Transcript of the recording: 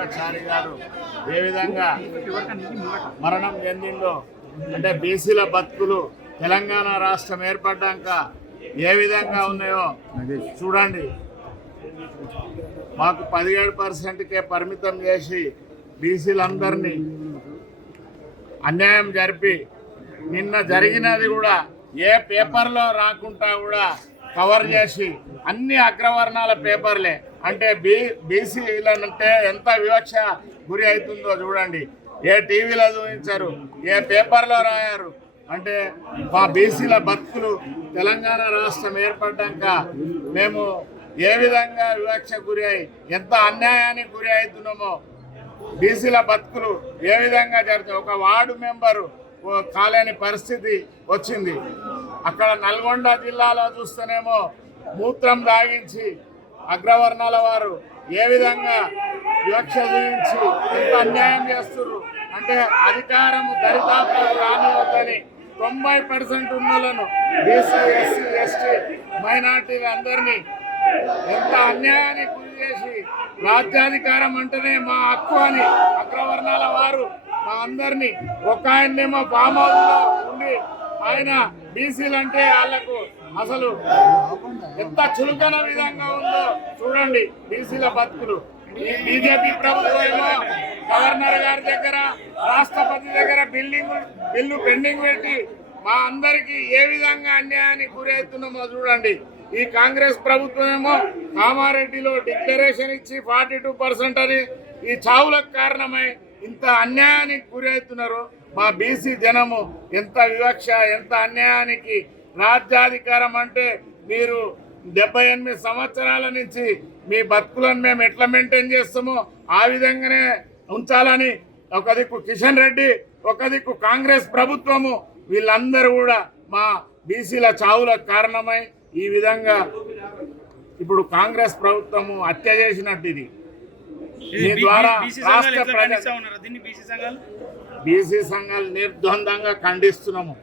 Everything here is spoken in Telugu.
వెంకటాచారి గారు ఏ విధంగా మరణం చెందిందో, అంటే బీసీల బతుకులు తెలంగాణ రాష్ట్రం ఏర్పడ్డాక ఏ విధంగా ఉన్నాయో చూడండి. మాకు 17%కే పరిమితం చేసి బీసీలందరినీ అన్యాయం జరిపి, నిన్న జరిగినది కూడా ఏ పేపర్లో రాకుండా కూడా కవర్ చేసి అన్ని అగ్రవర్ణాల పేపర్లే, అంటే బీసీలంటే ఎంత వివక్ష గురి అవుతుందో చూడండి. ఏ టీవీలో చూపించారు, ఏ పేపర్లో రాయారు. అంటే మా బీసీల బతుకులు తెలంగాణ రాష్ట్రం ఏర్పడ్డాక మేము ఏ విధంగా వివక్ష గురి అయి ఎంత అన్యాయానికి గురి అవుతున్నామో, బీసీల బతుకులు ఏ విధంగా జరుగుతాయి. ఒక వార్డు మెంబరు కాలేని పరిస్థితి వచ్చింది. అక్కడ నల్గొండ జిల్లాలో చూస్తేనేమో మూత్రం దాగించి అగ్రవర్ణాల వారు ఏ విధంగా వివక్ష చూపించి ఎంత అన్యాయం చేస్తున్నారు. అంటే అధికారం దరిదాపులకు రానివద్దని 90% ఉన్నలను బీసీ, ఎస్సీ, ఎస్టీ, మైనార్టీలు అందరినీ ఎంత అన్యాయానికి గురి చేసి రాజ్యాధికారం అంటేనే మా హక్కు అని అగ్రవర్ణాల వారు మా అందరినీ, ఒక ఆయన్నేమో ఫామ్ హౌస్లో ఉండి ఆయన బీసీలు అంటే వాళ్లకు అసలు ఎంత చులకన విధంగా ఉందో చూడండి బీసీల బతుకులు. ఈ బీజేపీ ప్రభుత్వం ఏమో గవర్నర్ గారి దగ్గర, రాష్ట్రపతి దగ్గర బిల్లు పెండింగ్ పెట్టి మా అందరికీ ఏ విధంగా అన్యాయానికి గురవుతున్నామో చూడండి. ఈ కాంగ్రెస్ ప్రభుత్వం ఏమో కామారెడ్డిలో డిక్లరేషన్ ఇచ్చి 42% అని ఈ చావులకు కారణమై ఇంత అన్యాయానికి గురవుతున్నారు. మా బీసీ జనము ఎంత వివక్ష, ఎంత అన్యాయానికి. రాజ్యాధికారం అంటే మీరు 78 సంవత్సరాల నుంచి మీ బతుకులను మేము ఎట్లా మెయింటైన్ చేస్తామో ఆ విధంగానే ఉంచాలని ఒక దిక్కు కిషన్ రెడ్డి, ఒక దిక్కు కాంగ్రెస్ ప్రభుత్వము, వీళ్ళందరూ కూడా మా బీసీల చావులకు కారణమై ఈ విధంగా ఇప్పుడు కాంగ్రెస్ ప్రభుత్వము హత్య చేసినట్టు ఇది. దీని ద్వారా రాష్ట్ర ప్రజలు, బీసీ సంఘాలు నిర్ద్వందంగా ఖండిస్తున్నాము.